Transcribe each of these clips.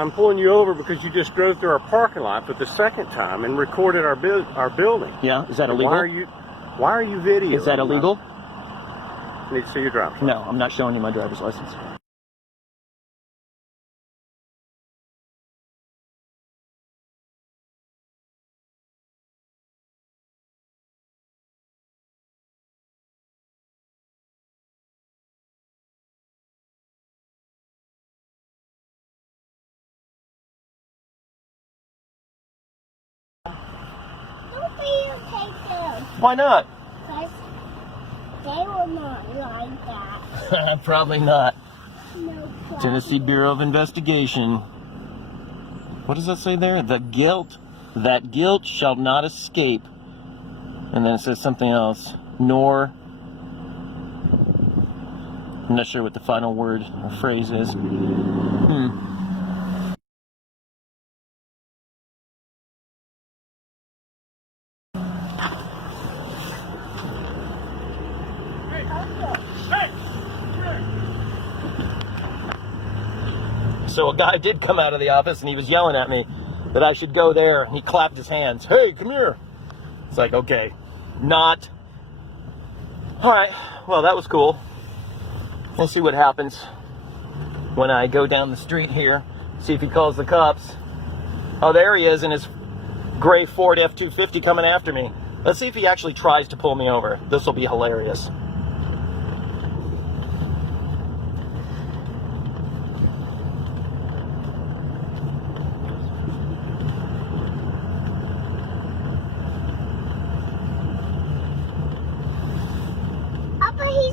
I'm pulling you over because you just drove through our parking lot for the second time and recorded our building. Yeah, is that illegal? Why are you videoing? Is that illegal? I need to see your driver's license. No, I'm not showing you my driver's license. Why not? Because they will not like that. Probably not. No, Tennessee Bureau of Investigation. What does that say there? That guilt shall not escape. And then it says something else. Nor. I'm not sure what the final word or phrase is. So a guy did come out of the office and he was yelling at me that I should go there. He clapped his hands. Hey, come here. It's like, okay, not. All right, well, that was cool. We'll see what happens when I go down the street here. See if he calls the cops. Oh, there he is in his gray Ford F-250 coming after me. Let's see if he actually tries to pull me over. This will be hilarious.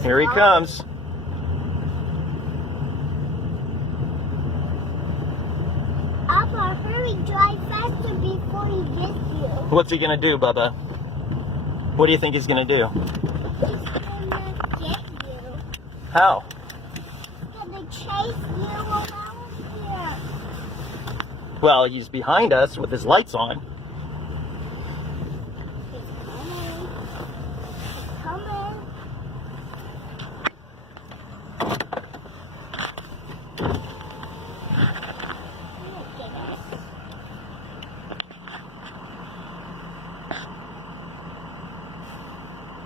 Here he comes. Papa, hurry, drive faster before he gets you. What's he gonna do, Bubba? What do you think he's gonna do? He's gonna get you. How? He's gonna chase you around here. Well, he's behind us with his lights on. He's coming. He's coming.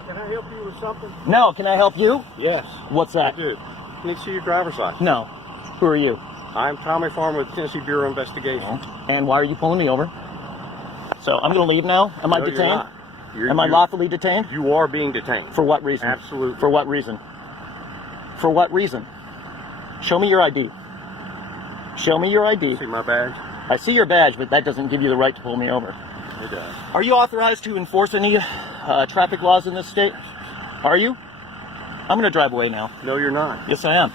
Can I help you with something? No, can I help you? Yes. What's that? Good. I need to see your driver's license. No. Who are you? I'm Tommy Farmer with Tennessee Bureau of Investigation. And why are you pulling me over? So I'm going to leave now? Am I No, detained? you're not. Am I lawfully detained? You are being detained. For what reason? Absolutely. For what reason? For what reason? Show me your ID. Show me your ID. See my badge? I see your badge, but that doesn't give you the right to pull me over. It does. Are you authorized to enforce any traffic laws in this state? Are you? I'm going to drive away now. No, you're not. Yes, I am.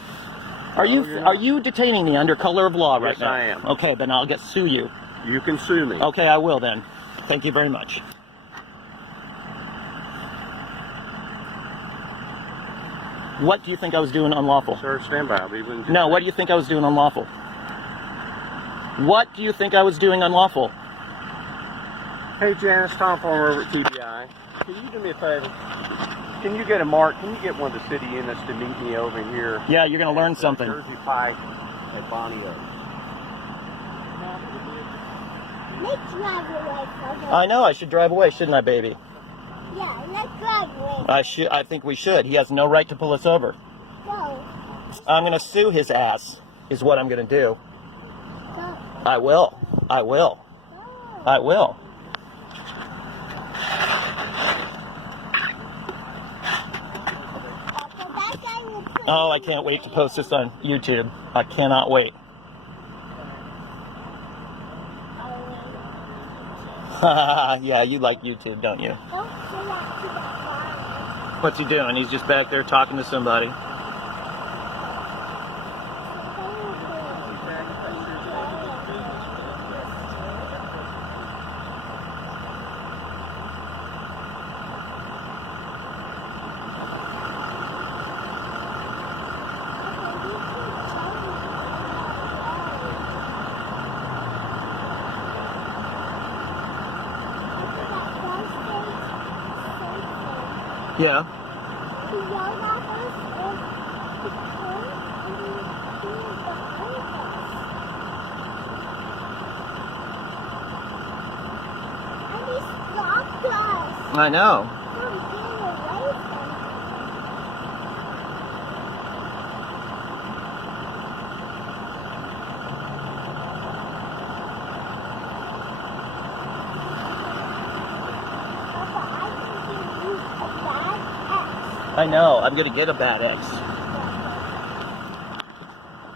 Are you detaining me under color of law right now? Yes, I am. Okay, then I'll sue you. You can sue me. Okay, I will then. Thank you very much. What do you think I was doing unlawful? Sir, stand by. I'll be willing to- No, what do you think I was doing unlawful? What do you think I was doing unlawful? Hey, Janice, Tom Farmer over at TBI. Can you do me a favor? Can you get a mark? Can you get one of the city units to meet me over here? Yeah, you're going to learn something. Jersey Pike at Bonnie Oak. Let's drive away, Papa. I know, I should drive away, shouldn't I, baby? Yeah, let's drive away. I think we should. He has no right to pull us over. Go. I'm going to sue his ass, is what I'm going to do. Go. I will. I will. Go. I will. Papa, that guy will put Oh, I can't wait to post this on YouTube. I cannot wait. Yeah, you like YouTube, don't you? Don't pull up to the car. What's he doing? He's just back there talking to somebody. Yeah. He yelled at us and he turned and he was behind us. I know. I know, I'm gonna get a bad X.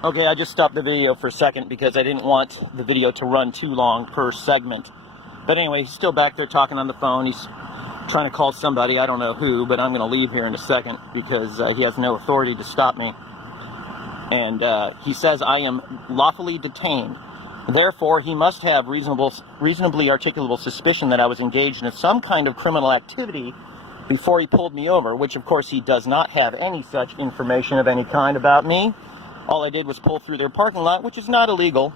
Okay, I just stopped the video for a second because I didn't want the video to run too long per segment. But anyway, he's still back there talking on the phone. He's trying to call somebody, I don't know who, but I'm gonna leave here in a second because he has no authority to stop me. And he says I am lawfully detained. Therefore, he must have reasonably articulable suspicion that I was engaged in some kind of criminal activity before he pulled me over, which of course he does not have any such information of any kind about me. All I did was pull through their parking lot, which is not illegal,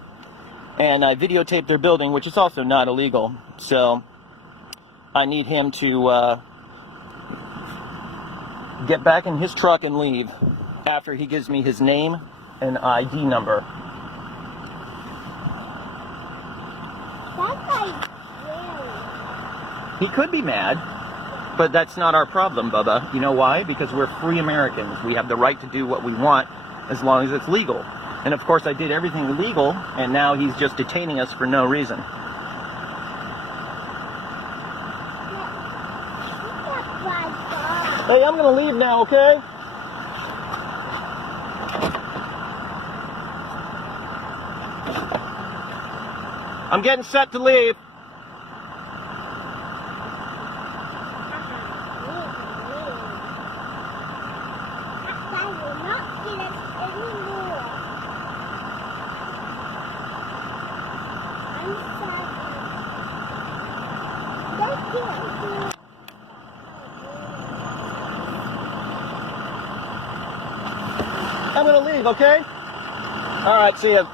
and I videotaped their building, which is also not illegal. So I need him to get back in his truck and leave after he gives me his name and ID number. That guy's He could be mad. But that's not our problem, Bubba. You know why? Because we're free Americans. We have the right to do what we want as long as it's legal. And of course I did everything legal, and now he's just detaining us for no reason. Hey, I'm gonna leave now, okay? I'm getting set to leave. I'm gonna leave, okay? All right, see ya.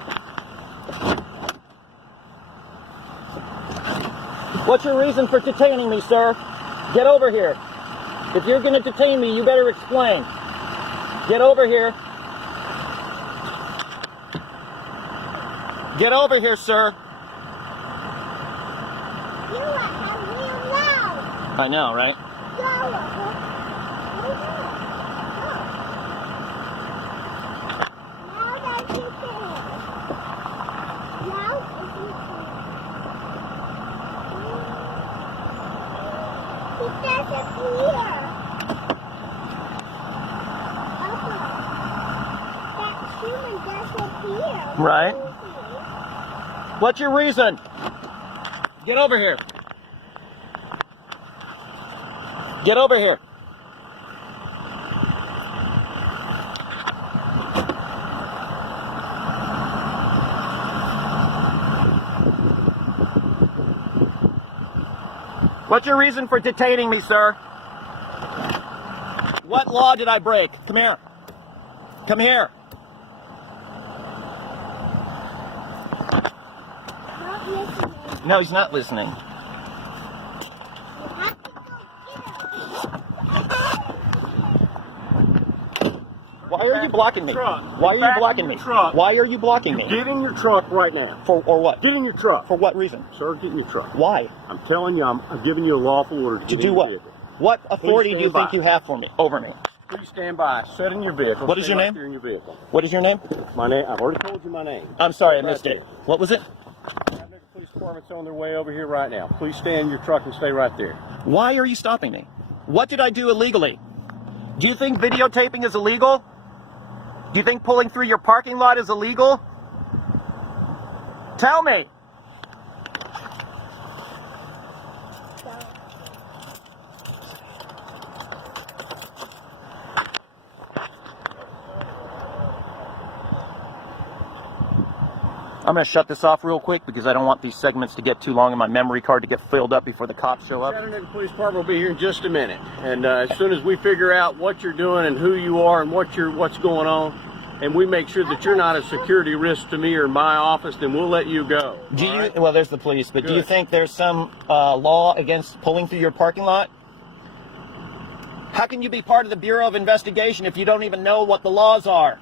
What's your reason for detaining me, sir? Get over here. If you're gonna detain me, you better explain. Get over here. Get over here, sir. You are real loud. I know, right? Right. What's your reason? Get over here. Get over here. What's your reason for detaining me, sir? What law did I break? Come here. Come here. No, he's not listening. Why are you blocking me? Why are you blocking me? Why are you blocking me? Get in your truck right now. Or what? Get in your truck. For what reason? Sir, get in your truck. Why? I'm telling you, I'm giving you a lawful order To do what? What authority do you think you have for me? Over me. Please stand by. Sit in your vehicle. What is your name? Here in your vehicle. What is your name? My name. I've already told you my name. I'm sorry, I missed it. What was it? The police department's on their way over here right now. Please stay in your truck and stay right there. Why are you stopping me? What did I do illegally? Do you think videotaping is illegal? Do you think pulling through your parking lot is illegal? Tell me. I'm going to shut this off real quick because I don't want these segments to get too long and my memory card to get filled up before the cops show up. The police department will be here in just a minute. And as soon as we figure out what you're doing and who you are and what's going on, and we make sure that you're not a security risk to me or my office, then we'll let you go. Do you? Well, there's the police, but do you think there's some law against pulling through your parking lot? How can you be part of the Bureau of Investigation if you don't even know what the laws are?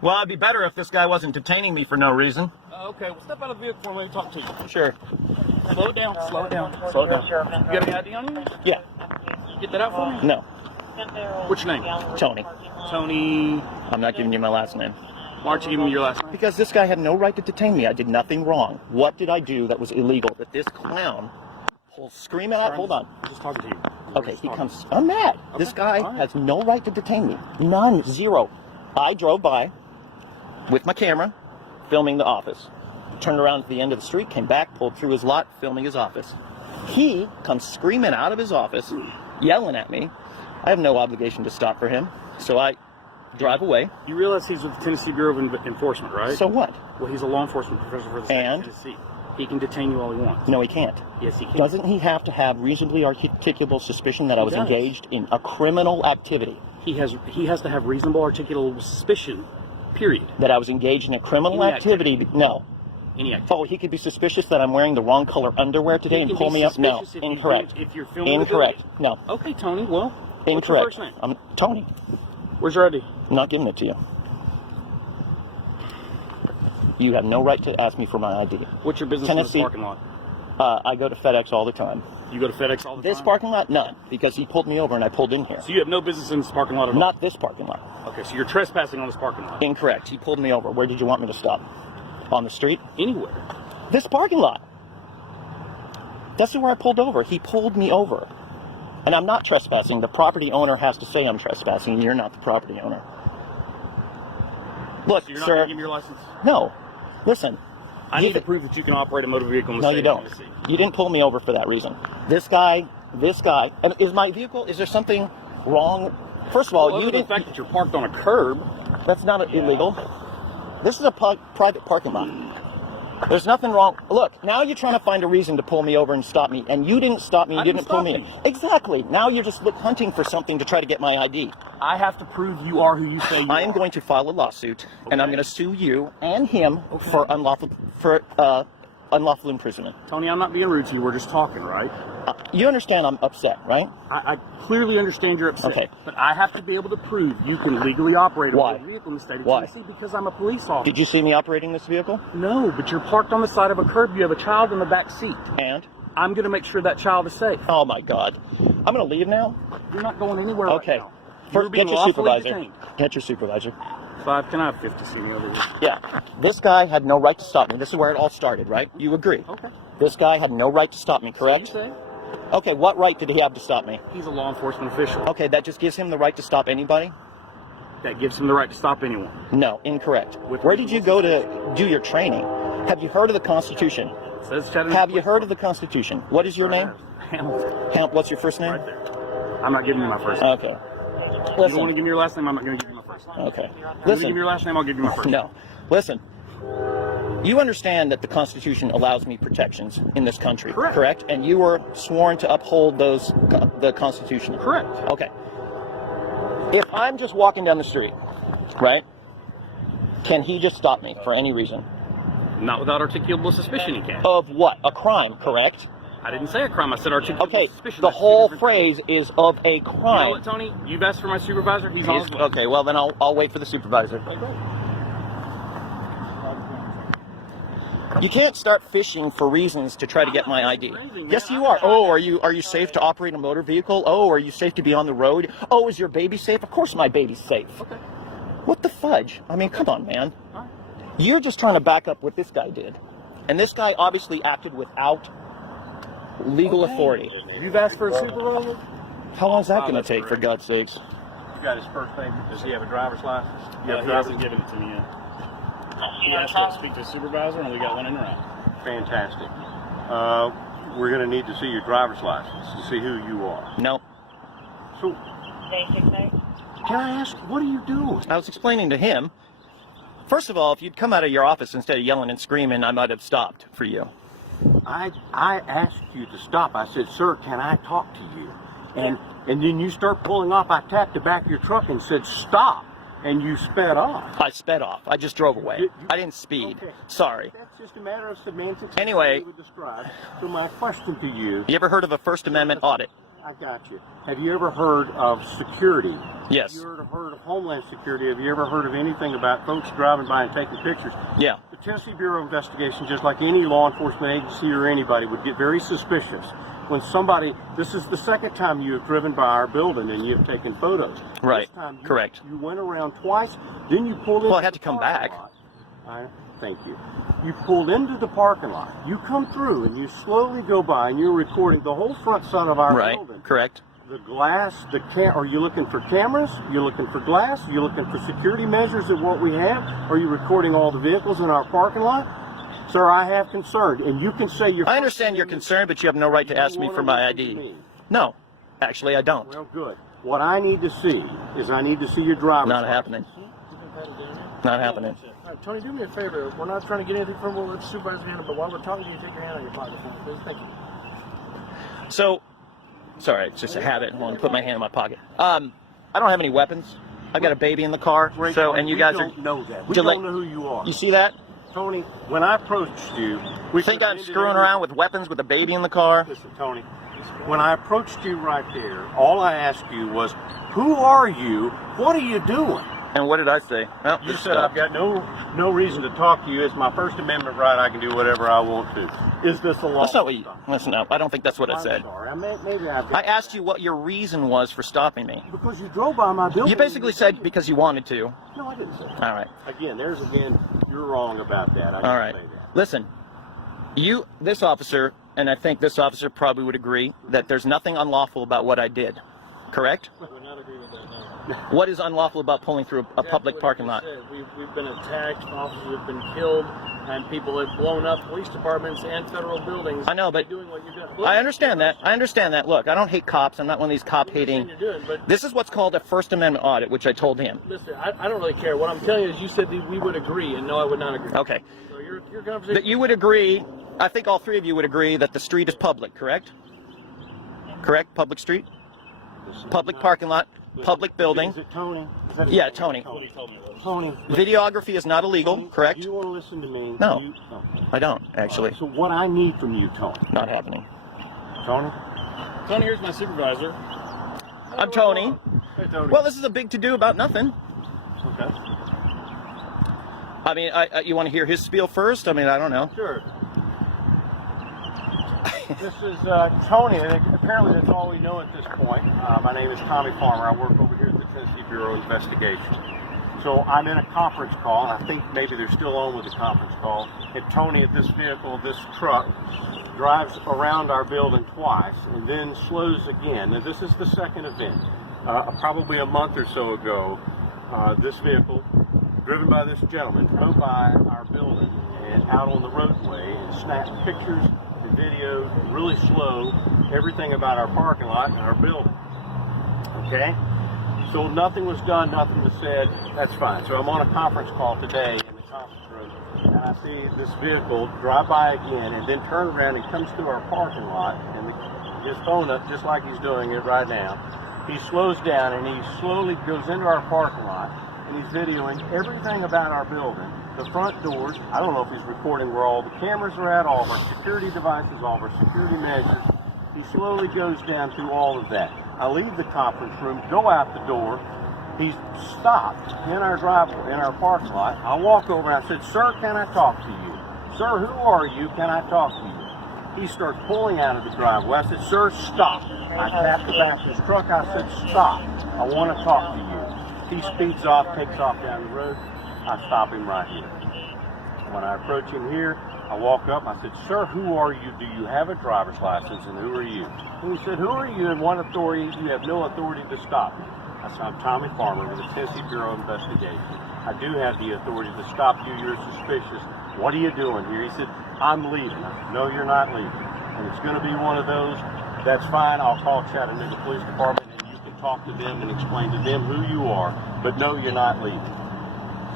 Well, it'd be better if this guy wasn't detaining me for no reason. Okay, well, step out of the vehicle and let me talk to you. Sure. Slow it down, slow it down, slow it down. You got any ID on you? Yeah. Get that out for me? No. What's your name? Tony. Tony. I'm not giving you my last name. Why aren't you giving me your last name? Because this guy had no right to detain me. I did nothing wrong. What did I do that was illegal? That this clown pulls screaming out. Hold on. I'm just talking to you. Okay, he comes. I'm mad. This guy has no right to detain me. None. Zero. I drove by with my camera, filming the office. Turned around at the end of the street, came back, pulled through his lot, filming his office. He comes screaming out of his office, yelling at me. I have no obligation to stop for him, so I drive away. You realize he's with the Tennessee Bureau of Enforcement, right? So what? Well, he's a law enforcement professional for the state of Tennessee. He can detain you all he wants. No, he can't. Yes, he can. Doesn't he have to have reasonably articulable suspicion that I was engaged in a criminal activity? He has to have reasonable articulable suspicion, period. That I was engaged in a criminal activity? No. Any activity. Oh, he could be suspicious that I'm wearing the wrong color underwear today and pull me up? No. Incorrect. If you're filming Incorrect. No. Okay, Tony, well, Incorrect. what's your first name? I'm Tony. Where's your ID? I'm not giving it to you. You have no right to ask me for my ID. What's your business in this parking lot? I go to FedEx all the time. You go to FedEx all the time? This parking lot? None. Because he pulled me over and I pulled in here. So you have no business in this parking lot at all? Not this parking lot. Okay, so you're trespassing on this parking lot? Incorrect. He pulled me over. Where did you want me to stop? On the street? Anywhere. This parking lot. That's where I pulled over. He pulled me over. And I'm not trespassing. The property owner has to say I'm trespassing. You're not the property owner. Look, so you're not sir. going to give me your license? No. Listen. I need to prove that you can operate a motor vehicle in the state of Tennessee. You didn't pull me over for that reason. This guy, and is my vehicle, is there something wrong? First of all, you didn't. The fact that you're parked on a curb. That's not illegal. This is a private parking lot. There's nothing wrong. Look, now you're trying to find a reason to pull me over and stop me, and you didn't stop me. You didn't pull me. Exactly. Now you're just hunting for something to try to get my ID. I have to prove you are who you say you are. I am going to file a lawsuit, and I'm going to sue you and him for unlawful imprisonment. Tony, I'm not being rude to you. We're just talking, right? You understand I'm upset, right? I clearly understand you're upset. Okay. But I have to be able to prove you can legally operate a motor vehicle in the state of Tennessee because I'm a police officer. Did you see me operating this vehicle? No, but you're parked on the side of a curb. You have a child in the back seat. And? I'm going to make sure that child is safe. Oh, my God. I'm going to leave now? You're not going anywhere right now. Get your supervisor. Get your supervisor. Can I have 50 see me over here? Yeah. This guy had no right to stop me. This is where it all started, right? You agree? Okay. This guy had no right to stop me, correct? So you say? Okay, what right did he have to stop me? He's a law enforcement official. Okay, that just gives him the right to stop anybody? That gives him the right to stop anyone. No, incorrect. Where did you go to do your training? Have you heard of the Constitution? Have you heard of the Constitution? What is your name? Hamilton. What's your first name? Right there. I'm not giving you my first name. Okay. If you don't want to give me your last name, I'm not going to give you my first name. Okay. If you give me your last name, I'll give you my first name. No. Listen. You understand that the Constitution allows me protections in this country, correct? And you were sworn to uphold the Constitution. Correct. Okay. If I'm just walking down the street, right, can he just stop me for any reason? Not without articulable suspicion, he can. Of what? A crime, correct? I didn't say a crime. I said articulable suspicion. The whole phrase is of a crime. You know what, Tony? You've asked for my supervisor. He's on his way. Okay, well then I'll wait for the supervisor. You can't start fishing for reasons to try to get my ID. Yes, you are. Oh, are you safe to operate a motor vehicle? Oh, are you safe to be on the road? Oh, is your baby safe? Of course my baby's safe. Okay. What the fudge? I mean, come on, man. You're just trying to back up what this guy did. And this guy obviously acted without legal authority. You've asked for a supervisor? How long is that going to take, for God's sakes? You got his first name. Does he have a driver's license? Yeah, he hasn't given it to me yet. He asked to speak to a supervisor, and we got one in round. Fantastic. We're going to need to see your driver's license to see who you are. No. So, can I ask, what are you doing? I was explaining to him. First of all, if you'd come out of your office instead of yelling and screaming, I might have stopped for you. I asked you to stop. I said, sir, can I talk to you? And then you start pulling off. I tapped the back of your truck and said, stop. And you sped off. I sped off. I just drove away. I didn't speed. Okay. Sorry. That's just a matter of semantics. Anyway. So my question to you. You ever heard of a First Amendment audit? I got you. Have you ever heard of security? Yes. Have you ever heard of Homeland Security? Have you ever heard of anything about folks driving by and taking pictures? Yeah. The Tennessee Bureau of Investigation, just like any law enforcement agency or anybody, would get very suspicious when somebody, this is the second time you have driven by our building and you have taken photos. Right. This time Correct. You went around twice, then you pulled in. Well, I had to come back. Thank you. You pulled into the parking lot. You come through and you slowly go by and you're recording the whole front side of our building. Right. Correct. The glass, are you looking for cameras? Are you looking for glass? Are you looking for security measures of what we have? Are you recording all the vehicles in our parking lot? Sir, I have concern, and you can say you're... I understand you're concerned, but you have no right to ask me for my ID. No, actually I don't. Well, good. What I need to see is I need to see your driver's Not license. happening. Not happening. All right, Tony, do me a favor. We're not trying to get anything from what the supervisor's hand, but while we're talking to you, take your hand on your pocket, please. Thank you. So, sorry, it's just a habit. I want to put my hand in my pocket. I don't have any weapons. I got a baby in the car. Great, so, Tony, and you we guys don't are... know that. We Just don't like- know who you are. You see that? Tony, when I approached you... You think I'm screwing around with weapons with a baby in the car? Listen, Tony, when I approached you right there, all I asked you was, who are you? What are you doing? And what did I say? Well, You just said, I've got no reason to talk to you. It's my First Amendment right. I can do whatever I want to. Is this a law? That's not what you... Listen, no, I don't think that's what I I'm said. sorry. Maybe I've got I asked you what your reason was for stopping me. Because you drove by my building. You basically said because you wanted to. No, I didn't say that. All right. Again, you're wrong about that. I All didn't right. say that. Listen, this officer, and I think this officer probably would agree, that there's nothing unlawful about what I did. Correct? We're not agreeing with that, no. What is unlawful about pulling through a public parking lot? We've been attacked, officers have been killed, and people have blown up police departments and federal buildings. I know, but doing what you're doing. I understand that. I understand that. Look, I don't hate cops. I'm not one of these cop-hating. This is what's called a First Amendment audit, which I told him. Listen, I don't really care. What I'm telling you is you said that we would agree, and no, I would not agree. Okay. So your conversation... That you would agree, I think all three of you would agree that the street is public, correct? Correct? Public street? Public parking lot? Public building? Is it Tony? Yeah, Tony. Tony. Videography is not illegal, correct? Do you want to listen to me? No. I don't, actually. So what I need from you, Tony. Not happening. Tony? Tony, here's my supervisor. I'm Tony. Hey, Tony. Well, this is a big to-do about nothing. Okay. I mean, you want to hear his spiel first? I mean, I don't know. Sure. This is Tony, and apparently that's all we know at this point. My name is Tommy Farmer. I work over here at the Tennessee Bureau of Investigation. So I'm in a conference call, and I think maybe they're still on with the conference call. And Tony, at this vehicle, this truck, drives around our building twice and then slows again. Now, this is the second event. Probably a month or so ago, this vehicle, driven by this gentleman, drove by our building and out on the roadway and snapped pictures and videos, really slow, everything about our parking lot and our building. Okay? So nothing was done, nothing was said. That's fine. So I'm on a conference call today in the conference room, and I see this vehicle drive by again and then turn around and comes to our parking lot, and his phone up just like he's doing it right now. He slows down and he slowly goes into our parking lot, and he's videoing everything about our building, the front doors. I don't know if he's recording where all the cameras are at, all of our security devices, all of our security measures. He slowly goes down through all of that. I leave the conference room, go out the door. He's stopped in our driveway, in our parking lot. I walk over and I said, "Sir, can I talk to you? Sir, who are you? Can I talk to you?" He starts pulling out of the driveway. I said, "Sir, stop." I tapped the back of his truck. I said, "Stop. I want to talk to you." He speeds off, takes off down the road. I stop him right here. When I approach him here, I walk up, I said, "Sir, who are you? Do you have a driver's license, and who are you?" And he said, "Who are you, and what authority? You have no authority to stop me." I said, "I'm Tommy Farmer with the Tennessee Bureau of Investigation. I do have the authority to stop you. You're suspicious. What are you doing here?" He said, "I'm leaving." I said, "No, you're not leaving. And it's going to be one of those. That's fine. I'll call Chattanooga Police Department, and you can talk to them and explain to them who you are. But no, you're not leaving."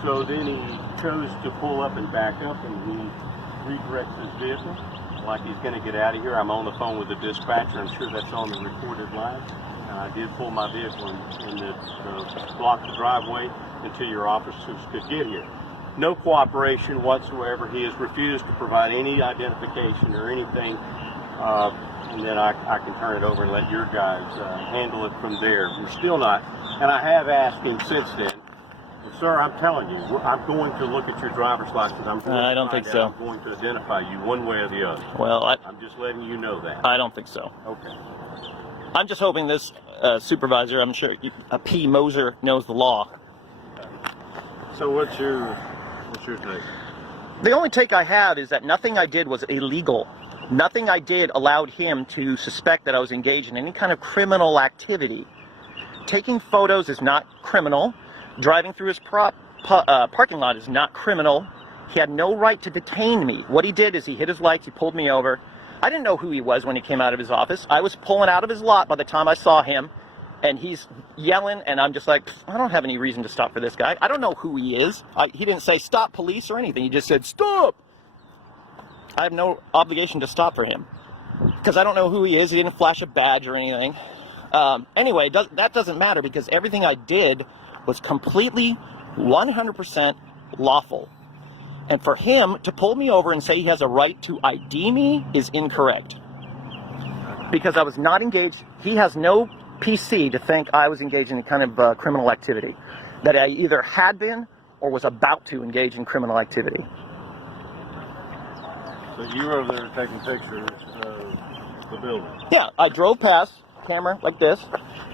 So then he chose to pull up and back up, and he redirects his vehicle like he's going to get out of here. I'm on the phone with the dispatcher. I'm sure that's on the recorded line. And I did pull my vehicle and block the driveway until your officers could get here. No cooperation whatsoever. He has refused to provide any identification or anything and then I can turn it over and let your guys handle it from there. We're still not, and I have asked him since then. Well, sir, I'm telling you, I'm going to look at your driver's license. I don't think so. I'm going to identify you one way or the other. Well, I'm just letting you know that. I don't think so. Okay. I'm just hoping this supervisor, I'm sure P. Moser, knows the law. So what's your take? The only take I have is that nothing I did was illegal. Nothing I did allowed him to suspect that I was engaged in any kind of criminal activity. Taking photos is not criminal. Driving through his parking lot is not criminal. He had no right to detain me. What he did is he hit his lights, he pulled me over. I didn't know who he was when he came out of his office. I was pulling out of his lot by the time I saw him, and he's yelling, and I'm just like, I don't have any reason to stop for this guy. I don't know who he is. He didn't say stop police or anything. He just said stop. I have no obligation to stop for him because I don't know who he is. He didn't flash a badge or anything. Anyway, that doesn't matter because everything I did was completely 100% lawful. And for him to pull me over and say he has a right to ID me is incorrect. Because I was not engaged. He has no PC to think I was engaged in any kind of criminal activity. That I either had been or was about to engage in criminal activity. So you were over there taking pictures of the building? Yeah, I drove past, camera like this,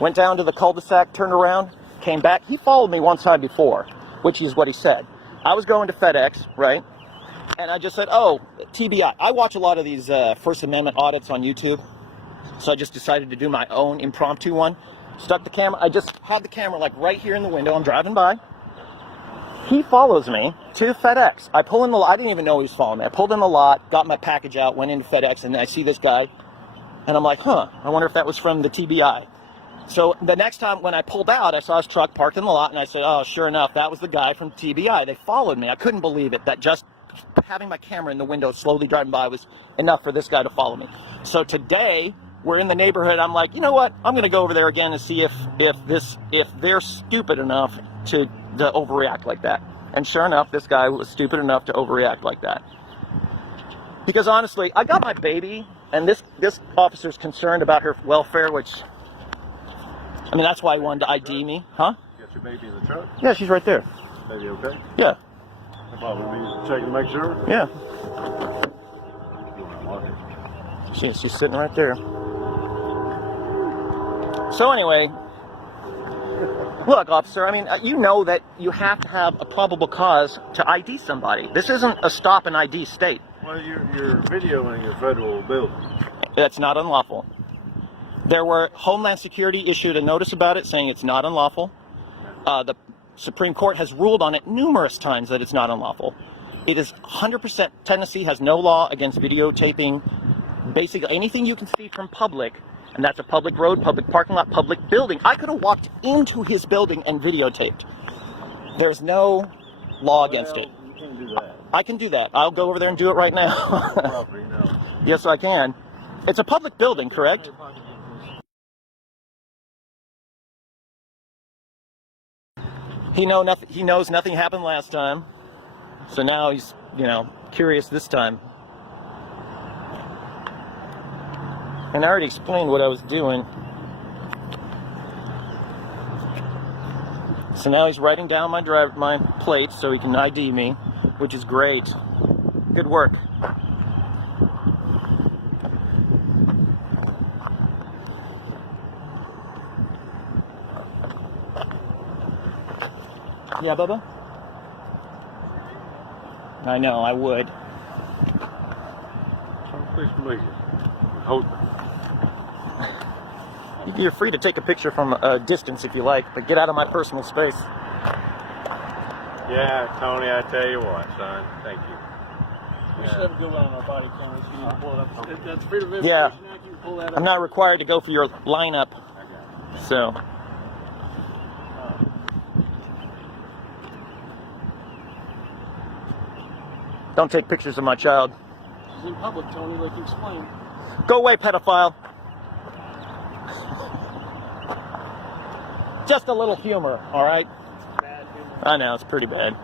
went down to the cul-de-sac, turned around, came back. He followed me one time before, which is what he said. I was going to FedEx, right? And I just said, oh, TBI. I watch a lot of these First Amendment audits on YouTube. So I just decided to do my own impromptu one. Stuck the camera. I just had the camera like right here in the window. I'm driving by. He follows me to FedEx. I pull in the lot. I didn't even know he was following me. I pulled in the lot, got my package out, went into FedEx, and I see this guy. And I'm like, huh, I wonder if that was from the TBI. So the next time when I pulled out, I saw his truck parked in the lot, and I said, oh, sure enough, that was the guy from TBI. They followed me. I couldn't believe it, that just having my camera in the window slowly driving by was enough for this guy to follow me. So today, we're in the neighborhood. I'm like, you know what? I'm going to go over there again and see if they're stupid enough to overreact like that. And sure enough, this guy was stupid enough to overreact like that. Because honestly, I got my baby, and this officer's concerned about her welfare, which... I mean, that's why he wanted to ID me, huh? You got your baby in the truck? Yeah, she's right there. Baby okay? Yeah. Checking to make sure? Yeah. She's sitting right there. So anyway, look, officer, I mean, you know that you have to have a probable cause to ID somebody. This isn't a stop and ID state. Well, you're videoing your federal building. That's not unlawful. There were Homeland Security issued a notice about it saying it's not unlawful. The Supreme Court has ruled on it numerous times that it's not unlawful. It is 100%, Tennessee has no law against videotaping basically anything you can see from public, and that's a public road, public parking lot, public building. I could have walked into his building and videotaped. There's no law against it. You can't do that. I can do that. I'll go over there and do it right now. Property, no. Yes, I can. It's a public building, correct? He knows nothing happened last time, so now he's, curious this time. And I already explained what I was doing. So now he's writing down my plates so he can ID me, which is great. Good work. Yeah, Bubba? I know, I would. Please believe it. Hold. You're free to take a picture from a distance if you like, but get out of my personal space. Yeah, Tony, I tell you what, son. Thank you. We should have a good one on our body cameras. You can pull it up. If that's Freedom of Yeah. Information Act, you can pull that up. I'm not required to go for your lineup, so. Don't take pictures of my child. She's in public, Tony, like you explained. Go away, pedophile. Just a little humor, all right? Bad humor. I know, it's pretty bad.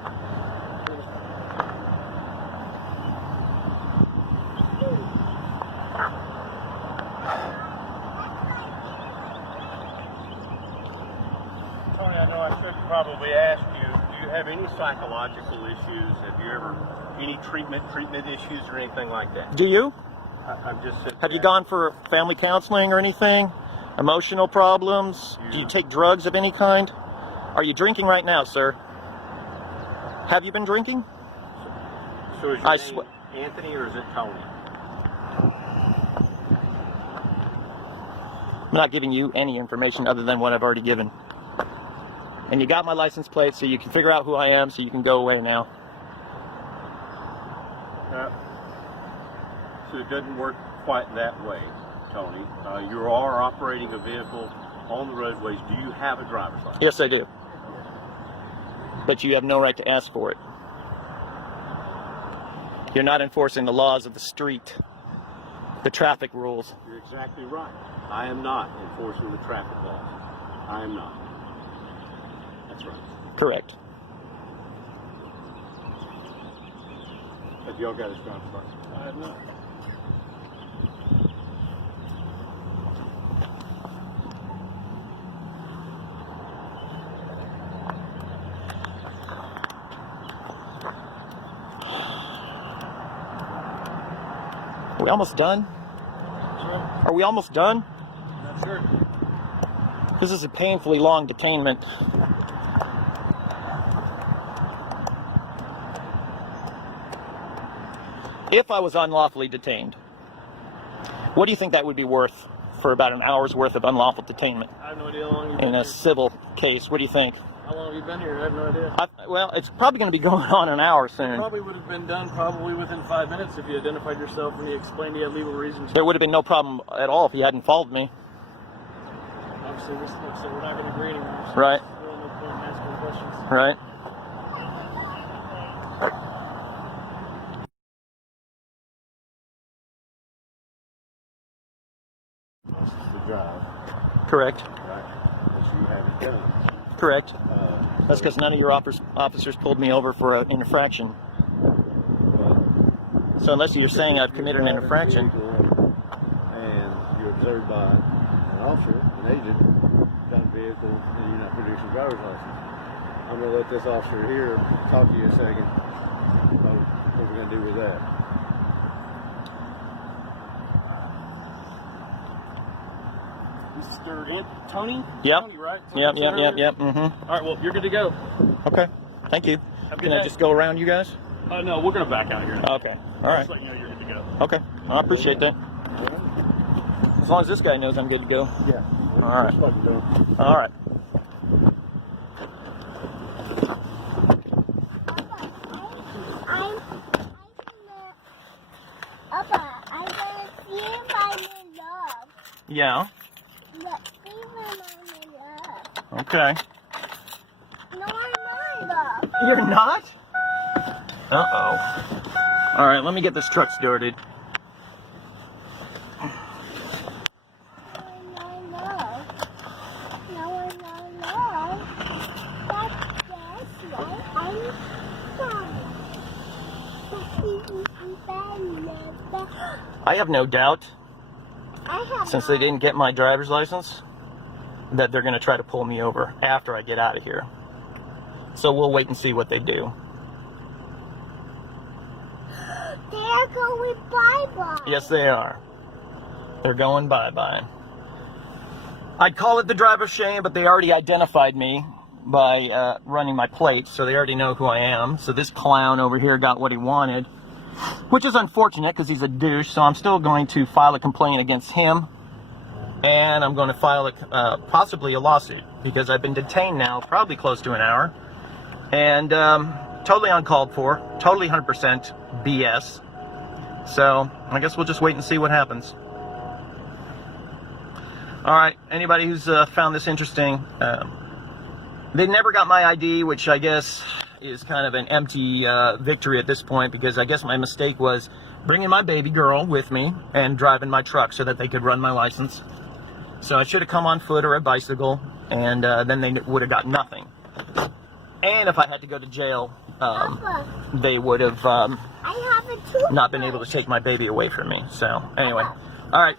Tony, I know I should probably ask you, do you have any psychological issues? Have you ever, any treatment issues or anything like that? Do you? I'm just sitting Have you back. gone for family counseling or anything? Emotional problems? Do you take drugs of any kind? Are you drinking right now, sir? Have you been drinking? So is I your name Anthony or is it Tony? I'm not giving you any information other than what I've already given. And you got my license plate, so you can figure out who I am, so you can go away now. So it doesn't work quite that way, Tony. You are operating a vehicle on the roadways. Do you have a driver's license? Yes, I do. But you have no right to ask for it. You're not enforcing the laws of the street, the traffic rules. You're exactly right. I am not enforcing the traffic laws. I am not. That's right. Correct. Have y'all got his driver's license? I have not. Are we almost done? Are we almost done? Not sure. This is a painfully long detainment. If I was unlawfully detained, what do you think that would be worth for about an hour's worth of unlawful detainment I have no idea how long you've been in a here. civil case? What do you think? How long have you been here? I have no idea. Well, it's probably going to be going on an hour soon. Probably would have been done probably within 5 minutes if you identified yourself and you explained you had legal reasons. There would have been no problem at all if you hadn't followed me. Obviously, we're not going to be grading them. So Right. there's really no point in asking questions. Right? License to drive, Correct. right? So you have it done. Correct. That's because none of your officers pulled me over for an infraction. So unless you're saying I've committed an infraction. And you're observed by an officer, an agent, got a vehicle, and you're not producing a driver's license. I'm going to let this officer here talk to you a second about what we're going to do with that. Mr. Tony? Yep. Tony, right? Yep. Mm-hmm. All right, well, you're good to go. Okay. Thank you. Have a good Can I day. just go around you guys? No, we're going to back out here. Okay. All right. Just letting you know you're good to go. Okay. I appreciate that. As long as this guy knows I'm good to go. Yeah. All right. Just let me know. All right. I'm gonna see if I'm in love. Yeah. Let's see if I'm in love. Okay. No, I'm not in love. You're not? Uh-oh. All right, let me get this truck started. No, I'm not in love. No, I'm not in love. That's right. I'm sorry. I have no doubt, I have since they didn't get my driver's license, that they're going to try to pull me over after I get out of here. So we'll wait and see what they do. They are going bye-bye. Yes, they are. They're going bye-bye. I'd call it the driver's shame, but they already identified me by running my plates, so they already know who I am. So this clown over here got what he wanted, which is unfortunate because he's a douche. So I'm still going to file a complaint against him, and I'm going to file possibly a lawsuit because I've been detained now probably close to an hour, and totally uncalled for, totally 100% BS. So I guess we'll just wait and see what happens. All right, anybody who's found this interesting, they never got my ID, which I guess is kind of an empty victory at this point, because I guess my mistake was bringing my baby girl with me and driving my truck so that they could run my license. So I should have come on foot or a bicycle, and then they would have got nothing. And if I had to go to jail, Papa, they would have I have a toothbrush. not been able to take my baby away from me. So anyway, all right.